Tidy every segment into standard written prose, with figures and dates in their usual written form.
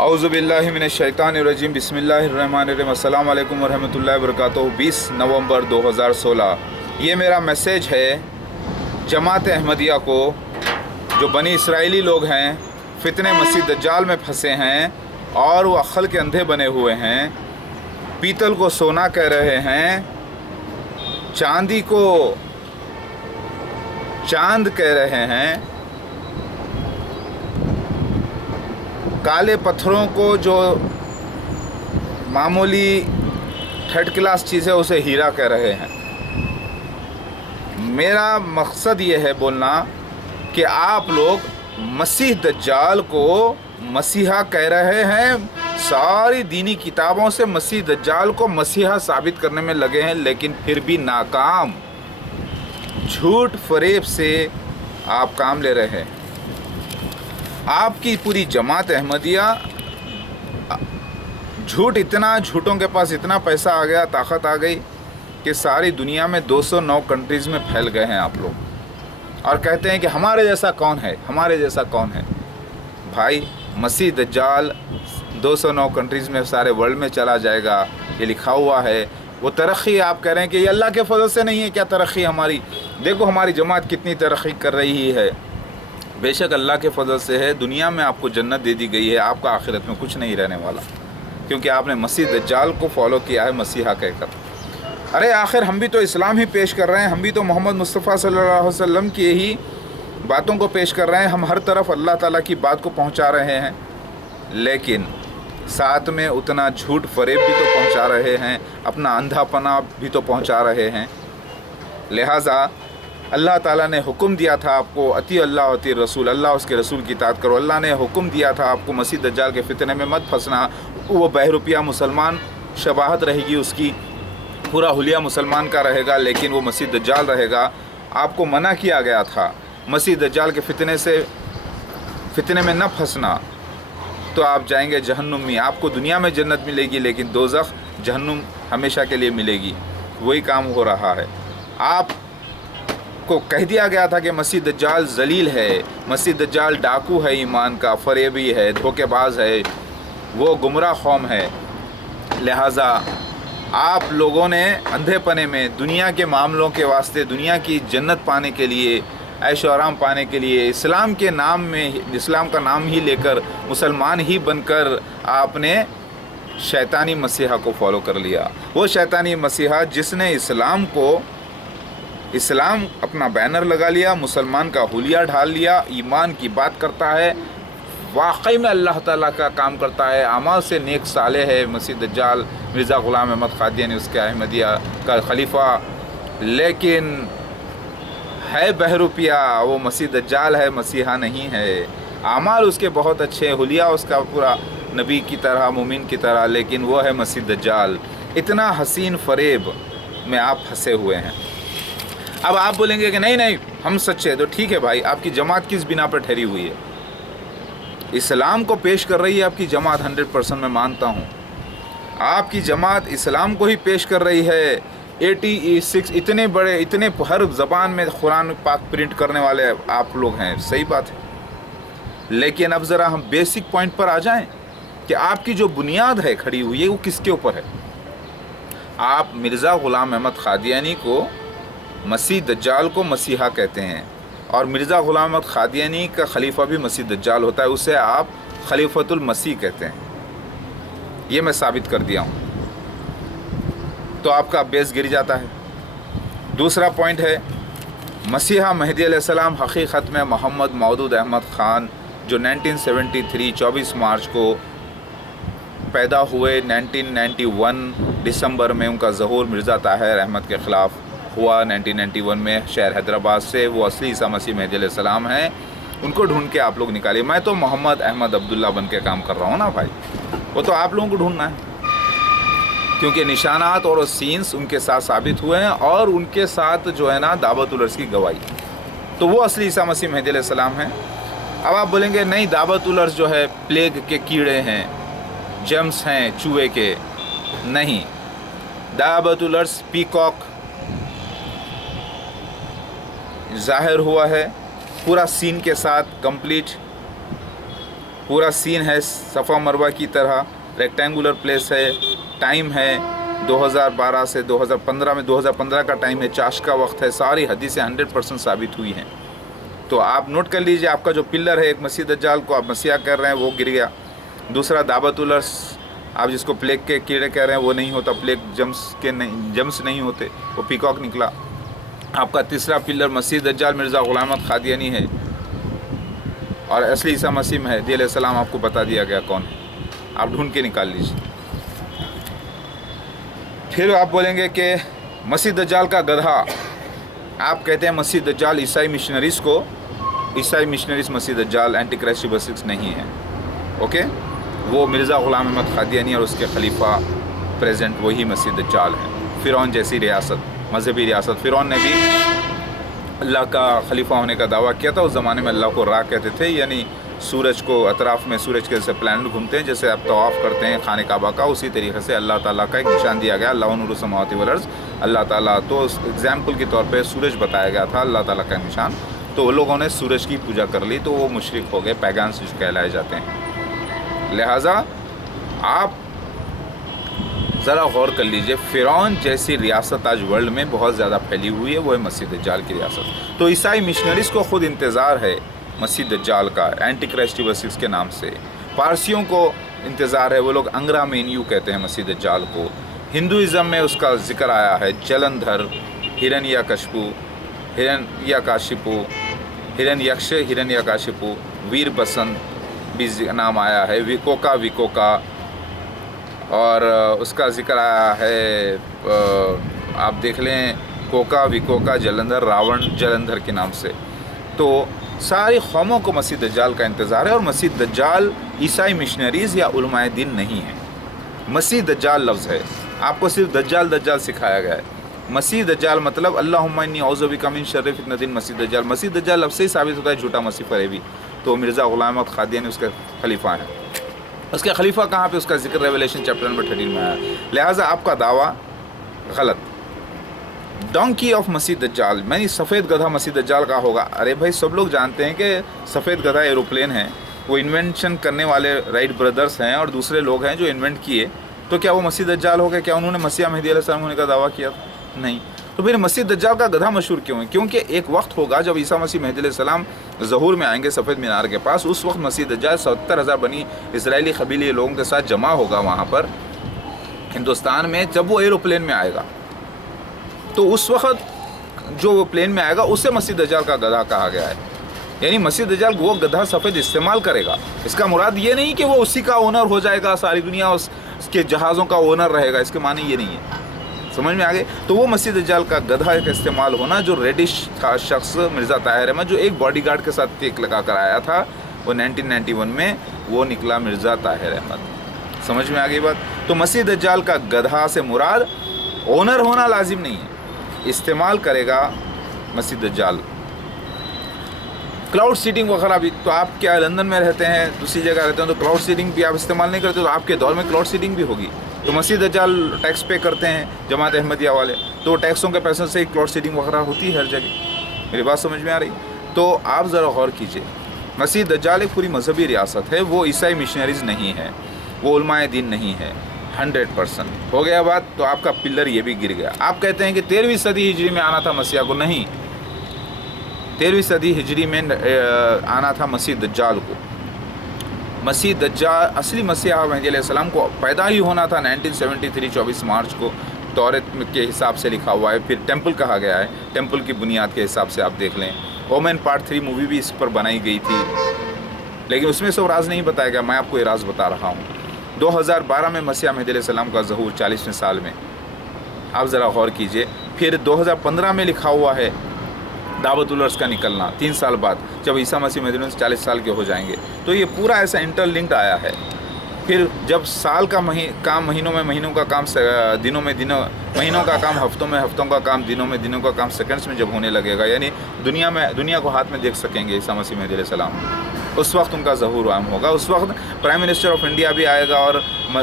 औज़ुबिल्लाहि मिनश्शैतानिर्रजीम बिस्मिल्लाहिर्रहमानिर्रहीम अस्सलाम वालेकुम वरहमतुल्लाहि वबरकातुहू। 20 नवंबर 2016 ये मेरा मैसेज है जमात अहमदिया को, जो बनी इसराइली लोग हैं, फितने मसीह दज्जाल में फंसे हैं और वो अक्ल के अंधे बने हुए हैं, पीतल को सोना कह रहे हैं, चांदी को चांद कह रहे हैं, काले पत्थरों को जो मामूली थर्ड क्लास चीज़ है उसे हीरा कह रहे हैं। मेरा मकसद ये है बोलना कि आप लोग मसीह दज्जाल को मसीहा कह रहे हैं, सारी दीनी किताबों से मसीह दज्जाल को मसीहा साबित करने में लगे हैं, लेकिन फिर भी नाकाम। झूठ फरेब से आप काम ले रहे हैं। आपकी पूरी जमात अहमदिया झूठ, इतना झूठों के पास इतना पैसा आ गया, ताकत आ गई कि सारी दुनिया में 209 कंट्रीज़ में फैल गए हैं आप लोग, और कहते हैं कि हमारे जैसा कौन है, हमारे जैसा कौन है। भाई, मसीह दज्जाल 209 कंट्रीज़ में सारे वर्ल्ड में चला जाएगा, ये लिखा हुआ है। वो तरक्की आप कह रहे हैं कि ये अल्लाह के फजल से नहीं है क्या तरक्की हमारी? देखो हमारी जमात कितनी तरक्की कर रही है। बेशक अल्लाह के फजल से है, दुनिया में आपको जन्नत दे दी गई है, आपका आखिरत में कुछ नहीं रहने वाला, क्योंकि आपने मसीह दज्जाल को फॉलो किया है मसीहा कहकर। अरे आखिर हम भी तो इस्लाम ही पेश कर रहे हैं, हम भी तो मोहम्मद मुस्तफ़ा सल्लल्लाहु अलैहि वसल्लम की ही बातों को पेश कर रहे हैं। हम हर तरफ अल्लाह ताला की बात को पहुंचा रहे हैं, लेकिन साथ में उतना झूठ फरेब भी तो पहुंचा रहे हैं, अपना अंधापना भी तो पहुंचा रहे हैं। लिहाजा अल्लाह ताला ने हुक्म दिया था आपको, अती अल्लाह अती रसूल, अल्लाह उसके रसूल की इताअत करो। अल्लाह ने हुक्म दिया था आपको मसीह दज्जाल के फितने में मत फंसना। वो बहरूपिया मुसलमान, शबाहत रहेगी उसकी, पूरा हुलिया मुसलमान का रहेगा, लेकिन वो मसीह दज्जाल रहेगा। आपको मना किया गया था मसीह दज्जाल के फितने में न फंसना, तो आप जाएंगे जहन्नुम में। आपको दुनिया में जन्नत मिलेगी, लेकिन दोज़ख जहन्नुम हमेशा के लिए मिलेगी। वही काम हो रहा है। आप को कह दिया गया था कि मसीह दज्जाल जलील है, मसीह दज्जाल डाकू है, ईमान का फरेबी है, धोखेबाज है, वो गुमराह कौम है। लिहाजा आप लोगों ने अंधेपने में दुनिया के मामलों के वास्ते, दुनिया की जन्नत पाने के लिए, ऐश और आराम पाने के लिए, इस्लाम के नाम में, इस्लाम का नाम ही लेकर, मुसलमान ही बनकर आपने शैतानी मसीहा को फॉलो कर लिया। वो शैतानी मसीहा जिसने इस्लाम अपना बैनर लगा लिया, मुसलमान का हुलिया ढाल लिया, ईमान की बात करता है, वाकई में अल्लाह ताला का काम करता है, अमाल से नेक साले है मसीह दज्जाल। मिर्ज़ा ग़ुलाम अहमद क़ादियानी उसके अहमदिया का खलीफा, लेकिन है बहरूपिया, वो मसीह दज्जाल है, मसीहा नहीं है। अमाल उसके बहुत अच्छे, हुलिया उसका पूरा नबी की तरह, मोमिन की तरह, लेकिन वो है मसीह दज्जाल। इतना हसीन फरेब में आप फंसे हुए हैं। अब आप बोलेंगे कि नहीं हम सच्चे, तो ठीक है भाई, आपकी जमात किस बिना पर ठहरी हुई है? इस्लाम को पेश कर रही है आपकी जमात, 100% मैं मानता हूँ। आपकी जमात इस्लाम को ही पेश कर रही है। 86 इतने बड़े, इतने हर ज़बान में कुरान पाक प्रिंट करने वाले आप लोग हैं, सही बात है। लेकिन अब ज़रा हम बेसिक पॉइंट पर आ जाएं कि आपकी जो बुनियाद है खड़ी हुई है वो किसके ऊपर है। आप मिर्ज़ा ग़ुलाम अहमद क़ादियानी को, मसीह दज्जाल को मसीहा कहते हैं, और मिर्ज़ा ग़ुलाम अहमद क़ादियानी का खलीफा भी मसीह दज्जाल होता है, उसे आप खलीफतुल मसीह कहते हैं। ये मैं साबित कर दिया हूँ, तो आपका बेस गिर जाता है। दूसरा पॉइंट है, मसीहा मेहदी अलैहिस्सलाम हकीकत में मोहम्मद मौदूद अहमद ख़ान, जो 1973 24 मार्च को पैदा हुए, 1991 दिसंबर में उनका ज़हूर मिर्ज़ा ताहिर अहमद के ख़िलाफ़ हुआ 1991 में शहर हैदराबाद से। वो असली ईसा मसीह मेहदी अलैहिस्सलाम हैं, उनको ढूंढ के आप लोग निकालिए। मैं तो मोहम्मद अहमद अब्दुल्ला बन के काम कर रहा हूँ ना भाई, वो तो आप लोगों को ढूंढना है, क्योंकि निशानात और सीन्स उनके साथ साबित हुए हैं, और उनके साथ जो है ना दावतुल अर्ज़ की गवाही, तो वो असली ईसा मसीह मेहदी अलैहिस्सलाम हैं। अब आप बोलेंगे नहीं, दावतुल अर्ज़ जो है प्लेग के कीड़े हैं, जम्स हैं चूहे के। नहीं, दावतुल अर्ज़ पीकॉक ज़ाहिर हुआ है पूरा सीन के साथ कंप्लीट। پورا سین ہے صفا مروہ کی طرح، ریکٹینگولر پلیس ہے، ٹائم ہے 2012 سے 2015 میں 2015 کا ٹائم ہے، چاش کا وقت ہے، ساری حدیثیں 100% ثابت ہوئی ہیں۔ تو آپ نوٹ کر لیجئے، آپ کا جو پلر ہے ایک مسیح دجال کو آپ مسیح کر رہے ہیں وہ گر گیا، دوسرا دعوت الارض آپ جس کو پلیگ کے کیڑے کہہ رہے ہیں وہ نہیں ہوتا، پلیگ جمس نہیں ہوتے، وہ پیکاک نکلا۔ آپ کا تیسرا پلر مسیح دجال مرزا غلام احمد قادیانی ہے، اور اصلی عیسیٰ مسیح مہدی علیہ السلام آپ کو بتا دیا گیا کون ہے، آپ ڈھونڈ کے نکال لیجیے۔ پھر آپ بولیں گے کہ مسیح دجال کا گدھا، آپ کہتے ہیں مسیح دجال عیسائی مشنریز کو، عیسائی مشنریز مسیح دجال اینٹی کرائسٹ بسکس نہیں ہے، اوکے؟ وہ مرزا غلام احمد قادیانی اور اس کے خلیفہ پریزنٹ وہی مسیح دجال ہیں۔ فرعون جیسی ریاست، مذہبی ریاست، فرعون نے بھی اللہ کا خلیفہ ہونے کا دعویٰ کیا تھا۔ اس زمانے میں اللہ کو را کہتے تھے، یعنی سورج کو اطراف میں سورج کے جیسے پلانٹ گھومتے ہیں، جیسے آپ طواف کرتے ہیں خانہ کعبہ کا، اسی طریقے سے اللہ تعالیٰ کا ایک نشان دیا گیا، اللہ نور السماوات والارض، اللہ تعالیٰ تو ایگزامپل کے طور پہ سورج بتایا گیا تھا اللہ تعالیٰ کا نشان، تو وہ لوگوں نے سورج کی پوجا کر لی تو وہ مشرک ہو گئے، پیگانس جو کہلائے جاتے ہیں۔ لہٰذا آپ ذرا غور کر لیجئے، فرعون جیسی ریاست آج ورلڈ میں بہت زیادہ پھیلی ہوئی ہے، وہ ہے مسیح دجال کی ریاست۔ تو عیسائی مشنریز کو خود انتظار ہے مسیح دجال کا، اینٹی کرائسٹ بسکس کے نام سے۔ پارسیوں کو انتظار ہے، وہ لوگ انگرا مینیو کہتے ہیں مسیح دجال کو۔ ہندوازم میں اس کا ذکر آیا ہے، جلندھر، ہرنیاکشپو، ہرنیاکاشپو، ویر بسنت بھی نام آیا ہے، ویکوکا، اور اس کا ذکر آیا ہے، آپ دیکھ لیں ویکوکا جلندھر، راون جلندھر کے نام سے۔ تو ساری قوموں کو مسیح دجال کا انتظار ہے، اور مسیح دجال عیسائی مشنریز یا علماء دین نہیں ہے۔ مسیح دجال لفظ ہے، آپ کو صرف دجال سکھایا گیا ہے۔ مسیح دجال مطلب اللہم انی اعوذ بک من شر فتنۃ المسیح دجال، مسیح دجال لفظ سے ہی ثابت ہوتا ہے جھوٹا مسیح فریبی۔ تو مرزا غلام احمد قادیانی اس کے خلیفہ ہیں، اس کے خلیفہ کہاں پہ، اس کا ذکر ریولیشن چیپٹر نمبر 13 میں آیا۔ لہٰذا آپ کا دعویٰ غلط۔ ڈونکی آف مسیح دجال، میں سفید گدھا مسیح دجال کا ہوگا۔ ارے بھائی سب لوگ جانتے ہیں کہ سفید گدھا ایروپلین ہے، وہ انوینشن کرنے والے رائٹ بردرز ہیں اور دوسرے لوگ ہیں جو انوینٹ کیے، تو کیا وہ مسیح دجال ہو گئے؟ کیا انہوں نے مسیح مہدی علیہ السلام ہونے کا دعویٰ کیا تھا؟ نہیں۔ تو پھر مسیح دجال کا گدھا مشہور کیوں ہے؟ کیونکہ ایک وقت ہوگا جب عیسیٰ مسیح مہدی علیہ السلام ظہور میں آئیں گے سفید مینار کے پاس، اس وقت مسیح دجال 70,000 بنی اسرائیلی قبیلی لوگوں کے ساتھ جمع ہوگا وہاں پر ہندوستان میں، جب وہ ایروپلین میں آئے گا، تو اس وقت جو وہ پلین میں آئے گا اسے مسیح دجال کا گدھا کہا گیا ہے۔ یعنی مسیح دجال وہ گدھا سفید استعمال کرے گا، اس کا مراد یہ نہیں کہ وہ اسی کا اونر ہو جائے گا، ساری دنیا اس کے جہازوں کا اونر رہے گا، اس کے معنی یہ نہیں ہے۔ سمجھ میں آگے؟ تو وہ مسیح دجال کا گدھا کا استعمال ہونا، جو ریڈش تھا شخص مرزا طاہر احمد، جو ایک باڈی گارڈ کے ساتھ ٹیک لگا کر آیا تھا وہ 1991 میں، وہ نکلا مرزا طاہر احمد۔ سمجھ میں آگئی بات؟ تو مسیح دجال کا گدھا سے مراد اونر ہونا لازم نہیں ہے، استعمال کرے گا مسیح دجال۔ کلاؤڈ سیڈنگ وغیرہ بھی، تو آپ کیا لندن میں رہتے ہیں، دوسری جگہ رہتے ہیں، تو کلاؤڈ سیڈنگ بھی آپ استعمال نہیں کرتے، تو آپ کے دور میں کلاؤڈ سیڈنگ بھی ہوگی۔ تو مسیح دجال ٹیکس پے کرتے ہیں جماعت احمدیہ والے، تو ٹیکسوں کے پیسوں سے ہی کلاؤڈ سیڈنگ وغیرہ ہوتی ہے ہر جگہ۔ میری بات سمجھ میں آ رہی؟ تو آپ ذرا غور کیجئے، مسیح دجال ایک پوری مذہبی ریاست ہے، وہ عیسائی مشنریز نہیں ہے، وہ علماء دین نہیں ہے، 100% ہو گیا بات۔ تو آپ کا پلر یہ بھی گر گیا۔ آپ کہتے ہیں کہ 13ویں صدی ہجری میں آنا تھا مسیح کو، نہیں، 13ویں صدی ہجری میں آنا تھا مسیح دجال کو۔ مسیح دجال اصلی مسیح مہدی علیہ السلام کو پیدا ہی ہونا تھا 1973 24 مارچ کو، تورات کے حساب سے لکھا ہوا ہے، پھر ٹیمپل کہا گیا ہے، ٹیمپل کی بنیاد کے حساب سے آپ دیکھ لیں۔ اومن پارٹ 3 مووی بھی اس پر بنائی گئی تھی، لیکن اس میں سب راز نہیں بتایا گیا، میں آپ کو یہ راز بتا رہا ہوں۔ 2012 میں مسیح مہدی علیہ السلام کا ظہور 40ویں سال میں، آپ ذرا غور کیجئے۔ پھر 2015 میں لکھا ہوا ہے دعوت الارض کا نکلنا 3 سال بعد، جب عیسیٰ مسیح مہدی 40 سال کے ہو جائیں گے۔ تو یہ پورا ایسا انٹر لنکڈ آیا ہے۔ پھر جب سال کا کام مہینوں میں، مہینوں کا کام دنوں میں، مہینوں کا کام ہفتوں میں، ہفتوں کا کام دنوں میں، دنوں کا کام سیکنڈز میں جب ہونے لگے گا، یعنی دنیا کو ہاتھ میں دیکھ سکیں گے عیسیٰ مسیح مہدی علیہ السلام، اس وقت ان کا ظہور عام ہوگا۔ اس وقت پرائم منسٹر آف انڈیا بھی آئے گا اور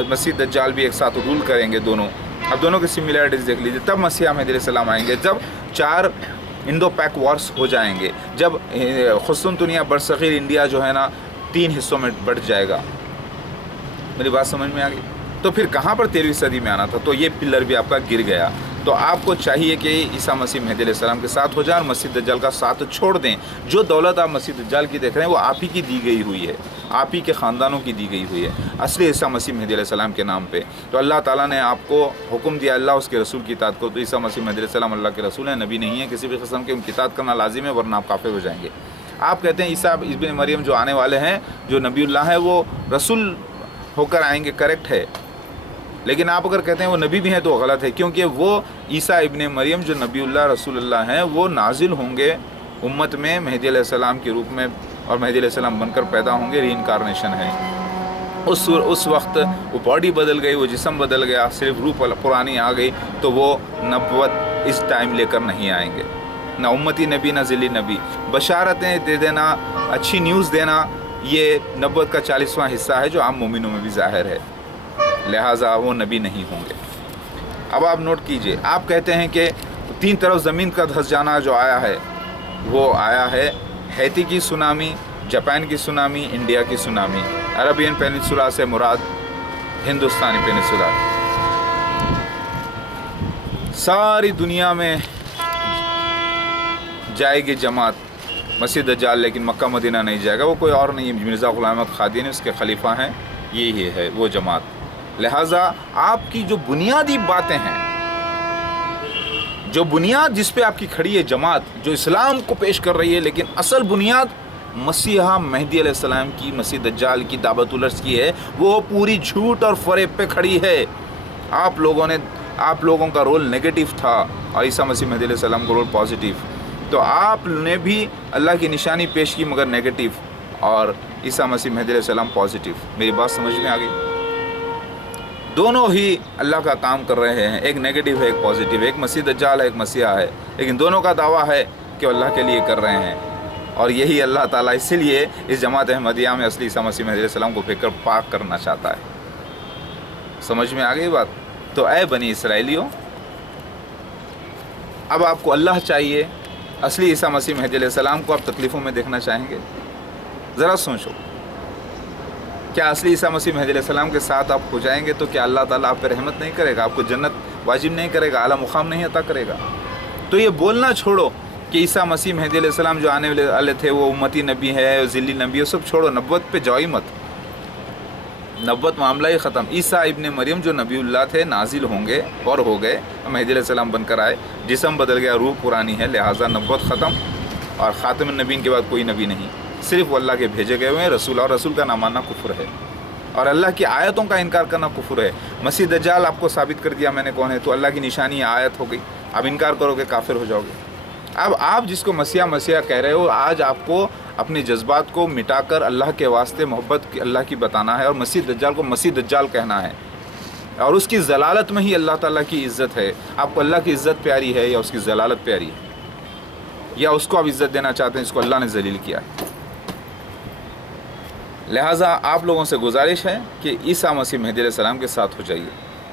مسیح دجال بھی ایک ساتھ رول کریں گے دونوں۔ اب دونوں کی سملیرٹیز دیکھ لیجیے، تب مسیح مہدی علیہ السلام آئیں گے، جب 4 انڈو پیک وارس ہو جائیں گے، جب قسطنطنیہ برصغیر انڈیا جو ہے نا 3 हिस्सों में बट जाएगा। मेरी बात समझ में आ गई? तो फिर कहाँ पर 13वीं सदी में आना था? तो ये पिलर भी आपका गिर गया। तो आपको चाहिए कि ईसा मसीह मेहदी अलैहिस्सलाम के साथ हो जाए और मसीह दज्जाल का साथ छोड़ दें। जो दौलत आप मसीह दज्जाल की देख रहे हैं वो आप ही की दी गई हुई है, आप ही के ख़ानदानों की दी गई हुई है, असली ईसा मसीह मेहदी अलैहिस्सलाम के नाम पे। तो अल्लाह ताला ने आपको हुक्म दिया अल्लाह उसके रसूल की इताअत को। तो ईसा मसीह मेहदी अलैहिस्सलाम अल्लाह के रसूल हैं, नबी नहीं है किसी भी किस्म के, उनकी इताअत करना लाजिम है वरना आप काफिर हो जाएंगे। आप कहते हैं ईसा इब्न मरियम जो आने वाले हैं, जो नबीउल्लाह है, वो रसूल होकर आएंगे, करेक्ट है। लेकिन आप अगर कहते हैं वो नबी भी हैं तो गलत है, क्योंकि वो ईसा इब्न मरियम जो नबीउल्लाह रसूलुल्लाह हैं वो नाजिल होंगे उम्मत में मेहदी अलैहिस्सलाम के रूप में और मेहदी अलैहिस्सलाम बनकर पैदा होंगे। रीइंकारनेशन है। उस वक्त वो बॉडी बदल गई, वो जिस्म बदल गया, सिर्फ रूह पुरानी आ गई। तो वो नबुव्वत इस टाइम लेकर नहीं आएंगे, ना उम्मती नबी ना ज़िली नबी। बशारतें दे देना, अच्छी न्यूज़ देना, ये नबुव्वत का 40वां हिस्सा है जो आम मोमिनों में भी ज़ाहिर है। लिहाजा वो नबी नहीं होंगे। अब आप नोट कीजिए, आप कहते हैं कि 3 तरफ ज़मीन का धंस जाना जो आया है वो आया है हैती की सुनामी, जापान की सुनामी, इंडिया की सुनामी। अरबियन पेनिनसुला से मुराद हिंदुस्तानी पेनिनसुला। सारी दुनिया में जाएगी जमात मसीह दज्जाल, लेकिन मक्का मदीना नहीं जाएगा। वो कोई और नहीं, मिर्ज़ा ग़ुलाम अहमद क़ादियानी उसके खलीफा हैं, यही है वो जमात। लिहाजा आपकी जो बुनियादी बातें हैं, जो बुनियाद जिस पे आपकी खड़ी है जमात, जो इस्लाम को पेश कर रही है, लेकिन असल बुनियाद मसीहा मेहदी अलैहिस्सलाम की, मसीह दज्जाल की, दावतुल अर्ज़ की है, वो पूरी झूठ और फ़रेब पे खड़ी है। आप लोगों का रोल नेगेटिव था और ईसा मसीह मेहदी अलैहिस्सलाम का रोल पॉजिटिव। तो आपने भी अल्लाह की निशानी पेश की मगर नेगेटिव, और ईसा मसीह मेहदी अलैहिस्सलाम पॉजिटिव। मेरी बात समझ में आ गई? दोनों ही अल्लाह का काम कर रहे हैं, एक नेगेटिव है एक पॉजिटिव, एक मसीह दज्जाल है एक मसीहा है, लेकिन दोनों का दावा है कि अल्लाह के लिए कर रहे हैं। और यही अल्लाह ताला इसीलिए इस जमात अहमदिया में असली ईसा मसीह मेहदी अलैहिस्सलाम को फेंक कर पाक करना चाहता है। समझ में आ गई बात? तो ऐ बनी इसराइलियों, अब आपको अल्लाह चाहिए, असली ईसा मसीह मेहदी अलैहिस्सलाम को आप तकलीफ़ों में देखना चाहेंगे? ज़रा सोचो, क्या असली ईसा मसीह मेहदी अलैहिस्सलाम के साथ आप हो जाएंगे तो क्या अल्लाह ताला आप पर रहमत नहीं करेगा, आपको जन्नत वाजिब नहीं करेगा, आला मुकाम नहीं अता करेगा? तो ये बोलना छोड़ो कि ईसा मसीह मेहदी अलैहिस्सलाम जो आने वाले थे वो उम्मती नबी है, ज़िली नबी है, सब छोड़ो, नबुव्वत पे जाओ ही मत। नबुव्वत मामला ही ख़त्म। ईसा इब्न मरियम जो नबीउल्लाह थे नाजिल होंगे और हो गए, मेहदी अलैहिस्सलाम बनकर आए, जिस्म बदल गया, रूह पुरानी है, लिहाजा नबुव्वत ख़त्म। और ख़ातमुन नबीन के बाद कोई नबी नहीं, सिर्फ वो अल्लाह के भेजे गए हुए हैं रसूल, और रसूल का ना मानना कुफ्र है और अल्लाह की आयतों का इनकार करना कुफ्र है। मसीह दज्जाल आपको साबित कर दिया मैंने कौन है, तो अल्लाह की निशानी आयत हो गई, आप इनकार करोगे काफिर हो जाओगे। अब आप जिसको मसीहा कह रहे हो, आज आपको अपने जज्बात को मिटाकर अल्लाह के वास्ते मोहब्बत अल्लाह की बताना है और मसीह दज्जाल को मसीह दज्जाल कहना है, और उसकी ज़लालत में ही अल्लाह ताला की इज़्ज़त है। आपको अल्लाह की इज़्ज़त प्यारी है या उसकी ज़लालत प्यारी है, या उसको आप इज़्ज़त देना चाहते हैं जिसको अल्लाह ने जलील किया है? लिहाजा आप लोगों से गुजारिश है कि ईसा मसीह मेहदी अलैहिस्सलाम के साथ हो जाइए।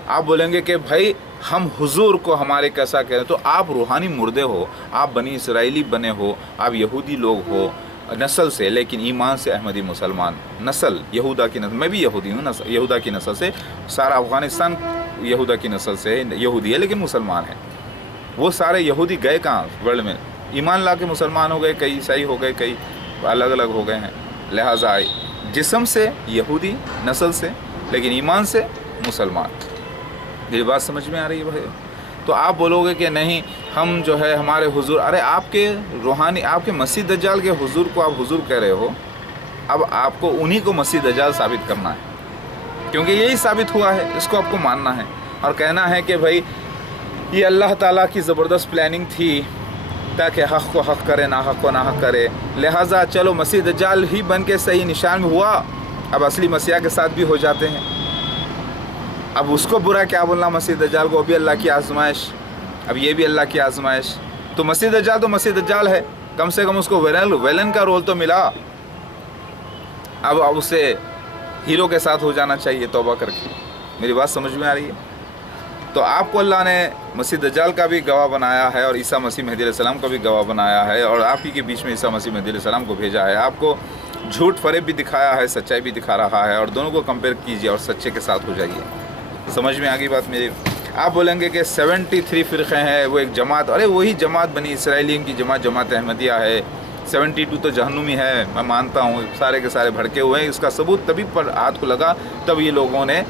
आप बोलेंगे कि भाई हम हुजूर को हमारे कैसा कह रहे हैं, तो आप रूहानी मुर्दे हो, आप बनी इसराइली बने हो, आप यहूदी लोग हो नस्ल से, लेकिन ईमान से अहमदी मुसलमान। नस्ल यहूदा की नस्ल, मैं भी यहूदी हूँ, यहूदा की नस्ल से, सारा अफ़गानिस्तान यहूदा की नस्ल से यहूदी है लेकिन मुसलमान है। वो सारे यहूदी गए कहाँ वर्ल्ड में? ईमान ला के मुसलमान हो गए, कई ईसाई हो गए, कई अलग अलग हो गए हैं। लिहाजा जिस्म से यहूदी, नस्ल से, लेकिन ईमान से मुसलमान। मेरी बात समझ में आ रही है भाई? तो आप बोलोगे कि नहीं हम जो है हमारे हुजूर, अरे आपके रूहानी, आपके मसीह दज्जाल के हुजूर को आप हुजूर कह रहे हो, अब आपको उन्हीं को मसीह दज्जाल साबित करना है, क्योंकि यही साबित हुआ है, इसको आपको मानना है और कहना है कि भाई ये अल्लाह ताला की ज़बरदस्त प्लानिंग थी ताकि हक़ को हक़ करे, ना हक़ को ना हक़ करे। लिहाजा चलो मसीह दज्जाल ही बन के सही निशान में हुआ, अब असली मसीहा के साथ भी हो जाते हैं। अब उसको बुरा क्या बोलना मसीह दज्जाल को, भी अल्लाह की आजमाइश, अब ये भी अल्लाह की आजमाइश। तो मसीह दज्जाल तो मसीह दज्जाल है, कम से कम उसको वेलन का रोल तो मिला। अब उसे हीरो के साथ हो जाना चाहिए तौबा करके। मेरी बात समझ में आ रही है? तो आपको अल्लाह ने मसीह दज्जाल का भी गवाह बनाया है और ईसा मसीह मेहदी अलैहिस्सलाम का भी गवाह बनाया है, और आप ही के बीच में ईसा मसीह मेहदी अलैहिस्सलाम को भेजा है। आपको झूठ फरेब भी दिखाया है, सच्चाई भी दिखा रहा है, और दोनों को कंपेयर कीजिए और सच्चे के साथ हो जाइए। समझ में आ गई बात मेरी? आप बोलेंगे कि 73 फ़िरक़े हैं, वो एक जमात, अरे वही जमात बनी इसराइलियन की जमात, जमात अहमदिया है। 72 तो जहन्नुमी है, मैं मानता हूँ, सारे के सारे भड़के हुए हैं। इसका सबूत तभी पर हाथ को लगा तब ये लोगों ने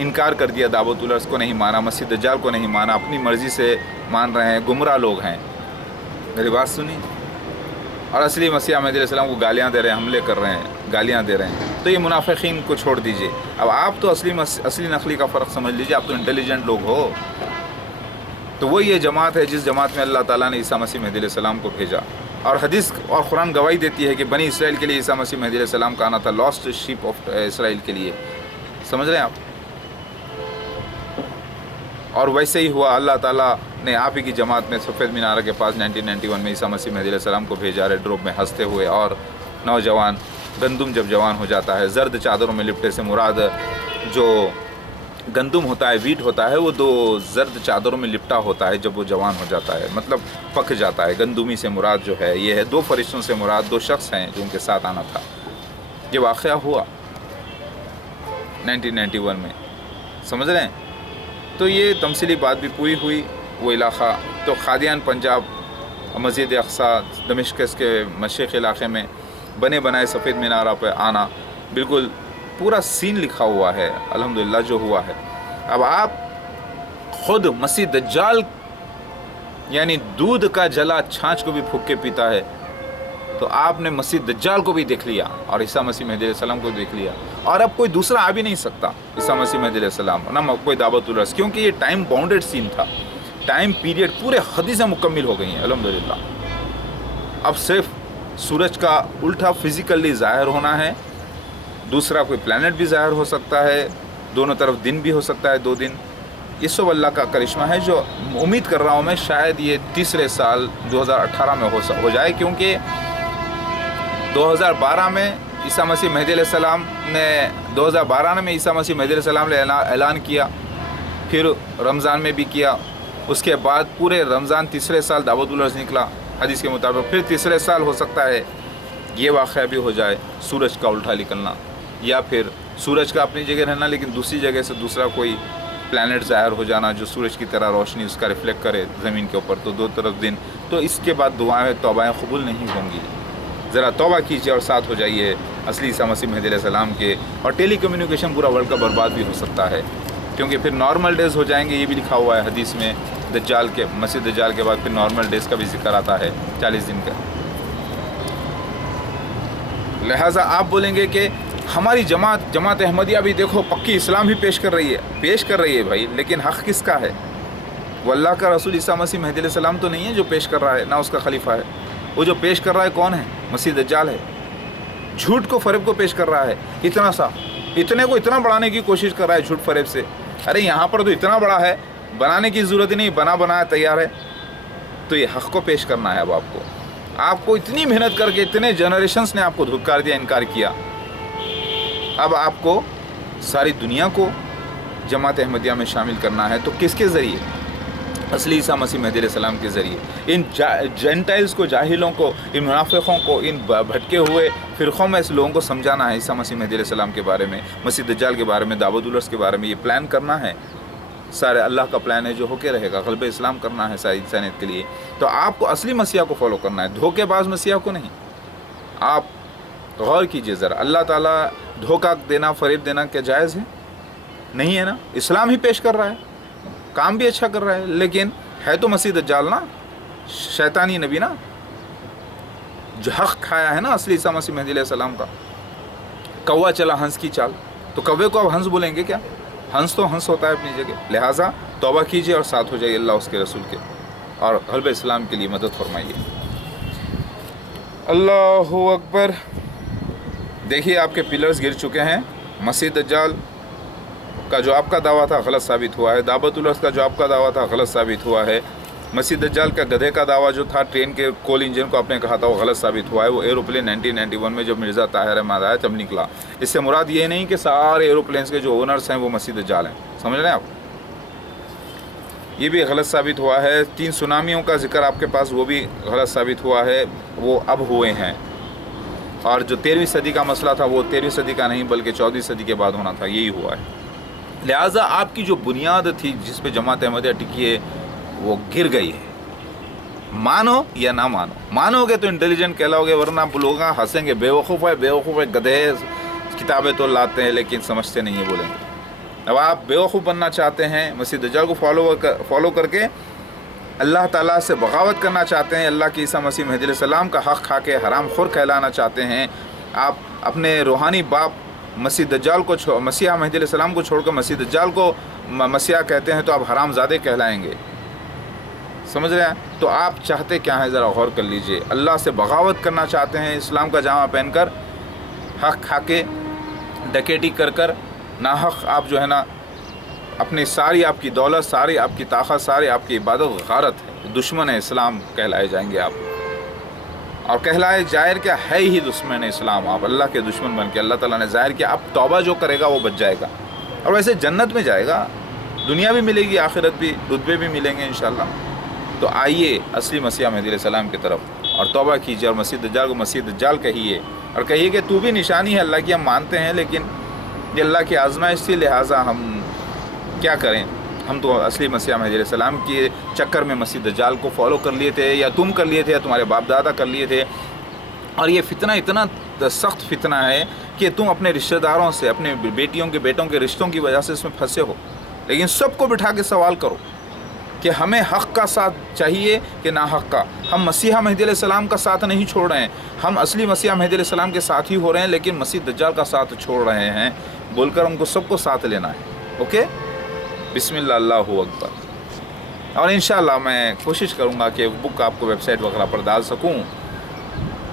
इनकार कर दिया, दावतुल अर्स को नहीं माना, मसीह दज्जाल को नहीं माना, अपनी मर्ज़ी से मान रहे हैं, गुमराह लोग हैं। मेरी बात सुनी? और असली मसीह महदी अलैहिस्सलाम को गालियाँ दे रहे हैं, हमले कर रहे हैं, गालियाँ दे रहे हैं। तो ये मुनाफिकीन को छोड़ दीजिए। अब आप तो असली नकली का फ़र्क समझ लीजिए, आप तो इंटेलिजेंट लोग हो। तो वही ये जमात है जिस जमात में अल्लाह ताला ने ईसा मसीह महदी अलैहिस्सलाम को भेजा। और हदीस और कुरान गवाही देती है कि बनी इसराइल के लिए ईसा मसीह महदी अलैहिस्सलाम का आना था, लॉस्ट शीप ऑफ इसराइल के लिए। समझ रहे हैं आप? और वैसे ही हुआ, अल्लाह ताला ने आप ही की जमात में सफ़ेद मीनार के पास 1991 में ईसा मसीह महदी अलैहिस्सलाम को भेजा, रेड रोब में हंसते हुए। और नौजवान गंदुम जब जवान हो जाता है, ज़र्द चादरों में लिपटे से मुराद जो गंदुम होता है, वीट होता है, वो 2 ज़र्द चादरों में लिपटा होता है जब वो जवान हो जाता है, मतलब पक जाता है। गंदुमी से मुराद जो है ये है, 2 फरिश्तों से मुराद 2 शख्स हैं जो उनके साथ आना था। ये वाक़या हुआ 1991 में। समझ रहे हैं? तो ये तमसीली बात भी पूरी हुई। वो इलाक़ा तो क़ादियान पंजाब, मस्जिद अक़सा दमिश्क के मशरिक़ इलाक़े में बने बनाए सफ़ेद मीनारा पर आना, बिल्कुल पूरा सीन लिखा हुआ है अल्हम्दुलिल्लाह जो हुआ है। अब आप ख़ुद मसीह दज्जाल यानी दूध का जला छाछ को भी फूँक के पीता है, तो आपने मसीह दज्जाल को भी देख लिया और ईसा मसीह महदी अलैहिस्सलाम को भी देख लिया, और अब कोई दूसरा आ भी नहीं सकता ईसा मसीह महदी अलैहिस्सलाम ना कोई दावतुल अर्स, क्योंकि ये टाइम बाउंडेड सीन था, टाइम पीरियड पूरे हदीसें मुकम्मिल हो गई हैं अल्हम्दुलिल्लाह। अब सिर्फ सूरज का उल्टा फिज़िकली ज़ाहिर होना है, दूसरा कोई प्लैनेट भी ज़ाहिर हो सकता है, दोनों तरफ दिन भी हो सकता है 2 दिन। ये सब अल्लाह का करिश्मा है जो उम्मीद कर रहा हूँ मैं शायद ये तीसरे साल 2018 में हो जाए, क्योंकि 2012 में ईसा मसीह महदी अलैहिस्सलाम ने 2012 में ईसा मसीह महदी अलैहिस्सलाम ने ऐलान किया, फिर रमज़ान में भी किया, उसके बाद पूरे रमज़ान तीसरे साल दावतुल अर्स निकला हदीस के मुताबिक, फिर तीसरे साल हो सकता है ये वाक़या भी हो जाए, सूरज का उल्टा निकलना, या फिर सूरज का अपनी जगह रहना लेकिन दूसरी जगह से दूसरा कोई प्लैनेट ज़ाहिर हो जाना जो सूरज की तरह रोशनी उसका रिफ्लेक्ट करे ज़मीन के ऊपर, तो 2 तरफ दिन। तो इसके बाद दुआएं तौबाएँ कबूल नहीं होंगी। ज़रा तौबा कीजिए और साथ हो जाइए असली ईसा मसीह महदी अलैहिस्सलाम के। और टेली कम्युनिकेशन पूरा वर्ल्ड का बर्बाद भी हो सकता है, क्योंकि फिर नॉर्मल डेज़ हो जाएंगे, ये भी लिखा हुआ है हदीस में। दज्जाल के मसीह दज्जाल के बाद फिर नॉर्मल डेज़ का भी जिक्र आता है, 40 दिन का। लिहाजा आप बोलेंगे कि हमारी जमात अहमदिया भी देखो पक्की इस्लाम ही पेश कर रही है भाई, लेकिन हक़ किसका है? वो अल्लाह का रसूल ईसा मसीह महदी अलैहिस्सलाम तो नहीं है जो पेश कर रहा है, ना उसका खलीफा है। वो जो पेश कर रहा है कौन है? मसीह दज्जाल है। झूठ को फरेब को पेश कर रहा है, इतने को इतना बढ़ाने की कोशिश कर रहा है झूठ फरेब से। अरे यहाँ पर तो इतना बड़ा है, बनाने की ज़रूरत ही नहीं, बनाया तैयार है। तो ये हक़ को पेश करना है। अब आपको इतनी मेहनत करके इतने जनरेशन्स ने आपको धुतकार दिया, इनकार किया, अब आपको सारी दुनिया को जमात अहमदिया में शामिल करना है। तो किसके ज़रिए? असली ईसा मसीह महदी अलैहिस्सलाम के ज़रिए। इन जेंटाइल्स को, जाहिलों को, इन मुनाफिकों को, इन भटके हुए फ़िरक़ों में ऐसे लोगों को समझाना है ईसा मसीह महदी अलैहिस्सलाम के बारे में, मसीह दज्जाल के बारे में, दावतुल अर्स के बारे में। ये प्लान करना है, सारे अल्लाह का प्लान है जो होके रहेगा। ग़ल्ब इस्लाम करना है सारी इंसानियत के लिए। तो आपको असली मसीहा को फॉलो करना है, धोखेबाज मसीहा को नहीं। आप गौर कीजिए ज़रा, अल्लाह ताला धोखा देना, फरेब देना क्या जायज़ है? नहीं है ना। इस्लाम ही पेश कर रहा है, काम भी अच्छा कर रहा है, लेकिन है तो मसीह दज्जाल ना, शैतानी नबी ना, जो हक़ खाया है ना असली ईसा मसीह महदी अलैहिस्सलाम का। कौवा चला हंस की चाल, तो कौवे को अब हंस बोलेंगे क्या? हंस तो हंस होता है अपनी जगह। लिहाजा तौबा कीजिए और साथ हो जाइए अल्लाह उसके रसूल के, और ग़ल्ब इस्लाम के लिए मदद फरमाइए। अल्लाहु अकबर। देखिए आपके पिलर्स गिर चुके हैं। मसीह दज्जाल का जो आपका दावा था गलत साबित हुआ है, दावतुल अर्स का जो आपका दावा था गलत साबित हुआ है, मसीह दज्जाल का गधे का दावा जो था ट्रेन के कोल इंजन को आपने कहा था वो गलत साबित हुआ है। वो एरोप्लेन 1991 में जब मिर्ज़ा ताहिर अहमद आया तब निकला। इससे मुराद ये नहीं कि सारे एरोप्लेन्स के जो ओनर्स हैं वो मसीह दज्जाल हैं, समझ रहे हैं आप? ये भी गलत साबित हुआ है। 3 सुनामियों का जिक्र आपके पास, वो भी गलत साबित हुआ है, वो अब हुए हैं। اور جو 13ویں صدی کا مسئلہ تھا وہ 13ویں صدی کا نہیں بلکہ 14ویں صدی کے بعد ہونا تھا، یہی ہوا ہے۔ لہٰذا آپ کی جو بنیاد تھی جس پہ جماعت احمدیہ ٹکی ہے وہ گر گئی ہے، مانو یا نہ مانو گے تو انٹیلیجنٹ کہلاؤ گے، ورنہ لوگ ہنسیں گے، بیوقوف ہے گدھے کتابیں تو لاتے ہیں لیکن سمجھتے نہیں ہیں بولیں گے۔ اب آپ بیوقوف بننا چاہتے ہیں، مسیح دجال کو فالو کر کے اللہ تعالیٰ سے بغاوت کرنا چاہتے ہیں، اللہ کی عیسیٰ مسیح مہدی علیہ السلام کا حق کھا کے حرام خور کہلانا چاہتے ہیں، آپ اپنے روحانی باپ مسیح دجال کو مسیح مہدی علیہ السلام کو چھوڑ کر مسیح دجال کو مسیح کہتے ہیں تو آپ حرام زادے کہلائیں گے، سمجھ رہے ہیں؟ تو آپ چاہتے کیا ہیں ذرا غور کر لیجئے۔ اللہ سے بغاوت کرنا چاہتے ہیں اسلام کا جامع پہن کر، حق کھا کے ڈکیٹی کر ناحق آپ جو ہے نا اپنی ساری آپ کی دولت، ساری آپ کی طاقت، ساری آپ کی عبادت غارت ہے، دشمن اسلام کہلائے جائیں گے آپ، اور کہلائے ظاہر کیا ہے ہی دشمن اسلام، آپ اللہ کے دشمن بن کے اللہ تعالیٰ نے ظاہر کیا اب توبہ جو کرے گا وہ بچ جائے گا، اور ویسے جنت میں جائے گا، دنیا بھی ملے گی، آخرت بھی، رتبے بھی ملیں گے انشاءاللہ۔ تو آئیے اصلی مسیح مہدی علیہ السلام کی طرف اور توبہ کیجیے، اور مسیح دجال کو مسیح دجال کہیے، اور کہیے کہ تو بھی نشانی ہے اللہ کی، ہم مانتے ہیں لیکن یہ اللہ کی آزمائش تھی، لہٰذا ہم کیا کریں، ہم تو اصلی مسیح مہدی علیہ السلام کے چکر میں مسیح دجال کو فالو کر لیے تھے، یا تم کر لیے تھے یا تمہارے باپ دادا کر لیے تھے، اور یہ فتنہ اتنا سخت فتنہ ہے کہ تم اپنے رشتہ داروں سے، اپنے بیٹیوں کے بیٹوں کے رشتوں کی وجہ سے اس میں پھنسے ہو، لیکن سب کو بٹھا کے سوال کرو کہ ہمیں حق کا ساتھ چاہیے کہ ناحق کا، ہم مسیح مہدی علیہ السلام کا ساتھ نہیں چھوڑ رہے ہیں، ہم اصلی مسیح مہدی علیہ السلام کے ساتھ ہی ہو رہے ہیں لیکن مسیح دجال کا ساتھ چھوڑ رہے ہیں بول کر ہم کو سب کو ساتھ لینا ہے۔ اوکے، بسم اللہ، اللہ اکبر۔ اور انشاءاللہ میں کوشش کروں گا کہ بک آپ کو ویب سائٹ وغیرہ پر ڈال سکوں،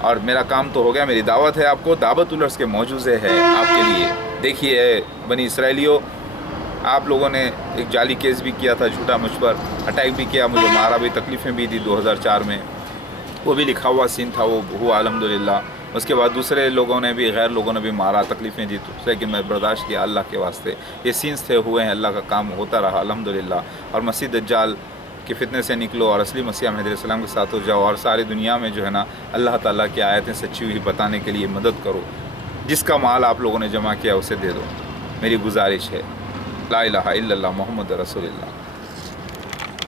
اور میرا کام تو ہو گیا، میری دعوت ہے آپ کو، دعوت الرس کے موجوزے ہے آپ کے لیے۔ دیکھیے بنی اسرائیلیوں، آپ لوگوں نے ایک جعلی کیس بھی کیا تھا جھوٹا، مجھ پر اٹیک بھی کیا، مجھے مارا بھی، تکلیفیں بھی دی 2004 میں، وہ بھی لکھا ہوا سین تھا، وہ ہوا الحمدللہ۔ اس کے بعد دوسرے لوگوں نے بھی، غیر لوگوں نے بھی مارا، تکلیفیں دی، لیکن میں برداشت کیا اللہ کے واسطے، یہ سینس تھے، ہوئے ہیں، اللہ کا کام ہوتا رہا الحمدللہ۔ اور مسیح دجال کے فتنے سے نکلو اور اصلی مسیح مہدی علیہ السلام کے ساتھ ہو جاؤ، اور ساری دنیا میں جو ہے نا اللہ تعالیٰ کی آیتیں سچی ہوئی بتانے کے لیے مدد کرو، جس کا مال آپ لوگوں نے جمع کیا اسے دے دو، میری گزارش ہے۔ لا الہ الا اللہ محمد رسول اللہ۔